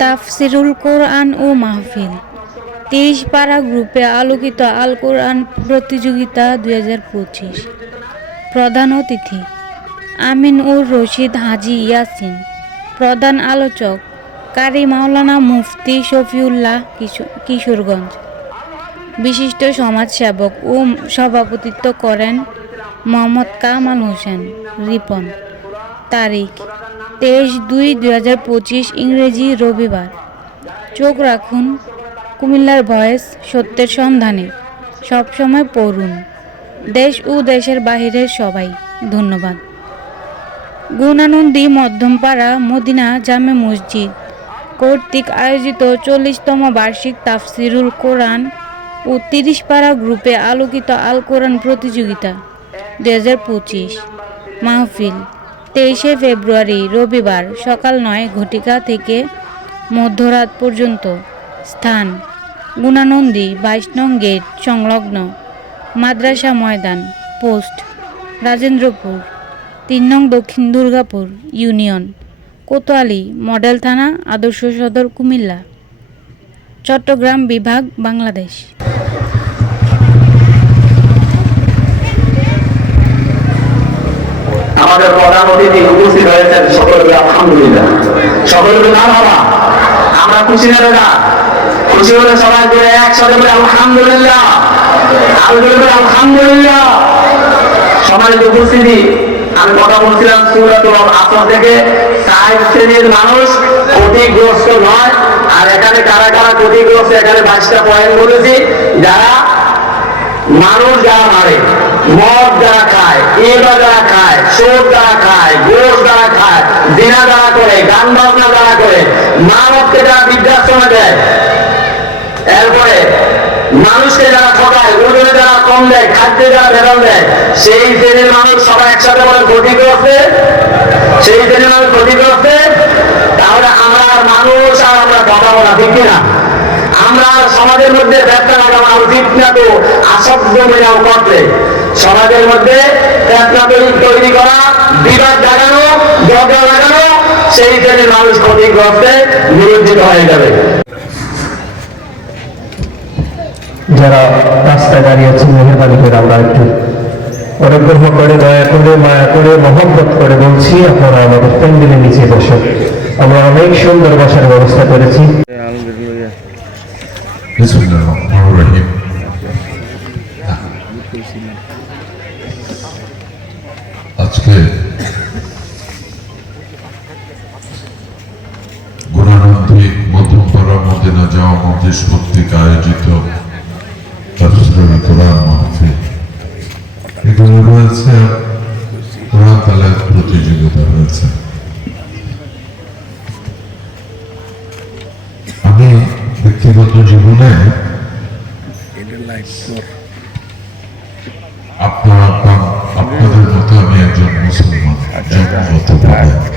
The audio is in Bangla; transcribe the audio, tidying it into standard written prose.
তাফসিরুল কোরআন ও মাহফিল ৩০ পারা গ্রুপে আলোকিত আল কোরআন প্রতিযোগিতা ২০২৫। প্রধান অতিথি আমিন উর রশিদ হাজী ইয়াসিন। প্রধান আলোচক কারি মাওলানা মুফতি শফিউল্লাহ কিশোরগঞ্জ। বিশিষ্ট সমাজসেবক ও সভাপতিত্ব করেন মোহাম্মদ কামাল হোসেন রিপন। তারিখ ২৩/২/২০২৫ ইংরেজি রবিবার। চোখ রাখুন কুমিল্লার ভয়েস, সত্যের সন্ধানে। সবসময় পড়ুন। দেশ ও দেশের বাহিরের সবাই ধন্যবাদ। গুণানন্দী মধ্যমপাড়া মদিনা জামে মসজিদ কর্তৃক আয়োজিত ৪০তম বার্ষিক তাফসিরুল কোরআন ও ৩০ পারা গ্রুপে আলোকিত আল কোরআন প্রতিযোগিতা ২০২৫ মাহফিল ২৩শে ফেব্রুয়ারি রবিবার সকাল ৯ ঘটিকা থেকে মধ্যরাত পর্যন্ত। স্থান গুণানন্দী ২২ নং গেট সংলগ্ন মাদ্রাসা ময়দান, পোস্ট রাজেন্দ্রপুর ৩ নং দক্ষিণ দুর্গাপুর ইউনিয়ন, কোতোয়ালী মডেল থানা, আদর্শ সদর, কুমিল্লা, চট্টগ্রাম বিভাগ, বাংলাদেশ। আমাদের প্রধান অতিথি উপস্থিত হয়েছেন, সকলকে আলহামদুলিল্লাহ। সকলকে না বাবা, আমরা খুশি না দাদা? খুশি হলে সবাই করে একসাথে বলে আলহামদুলিল্লাহ, আলহামদুলিল্লাহ। সম্মানিত উপস্থিতি, আমি কথা বলছিলাম সূরাতুল আসর থেকে ৬০ শ্রেণীর মানুষ ক্ষতিগ্রস্ত নয়। আর এখানে কারা কারা ক্ষতিগ্রস্ত, এখানে ২২টা পয়েন্ট বলেছি। যারা মানুষ যারা মারে, মদ যারা খায়, ইবা যারা খায়, সুদ যারা খায়, গোশ যারা খায়, জিনা যারা করে, গান বাজনা যারা করে, মানবকে যারা বৃদ্ধাশ্রমে দেয়, এরপরে মানুষকে যারা ঠকায়, ওজনে যারা কম দেয়, খাদ্যে যারা ভেজাল দেয়, সেই শ্রেণীর মানুষ সবাই একসাথে বলে ক্ষতিগ্রস্ত। সেই শ্রেণীর মানুষ ক্ষতিগ্রস্ত। তাহলে আমরা আর মানুষ আর আমরা ঠকাবো না, ঠিক কিনা? আমরা সমাজের মধ্যে ব্যবসা লাগানো উচিত না, তো আসক্ত মেলাও করতে সমাজের মধ্যে ব্যবসা তৈরি করা, বিবাদ জাগানো, ঝগড়া লাগানো, সেই শ্রেণীর মানুষ ক্ষতিগ্রস্তে নিরুদ্দিত হয়ে যাবে। যারা রাস্তায় দাঁড়িয়ে আছেন, মেহরবানি করে আমরা একটু অনুগ্রহ করে, দয়া করে, মায়া করে, মহব্বত করে বলছি, আপনারা আমাদের প্যান্ডেলের নিচে বসে। আমরা অনেক সুন্দর বসার ব্যবস্থা করেছি। আজকে গুণানন্দী মধ্যমপাড়া মদিনা জামে মসজিদ কর্তৃক আয়োজিত তাফসীরুল কোরআন মাহফিল, এখানে রয়েছে কোরআন তেলাওয়াত প্রতিযোগিতা রয়েছে। আমি ব্যক্তিগত জীবনে আপনাদের মতো আমি একজন মুসলমান জন্মগতভাবে।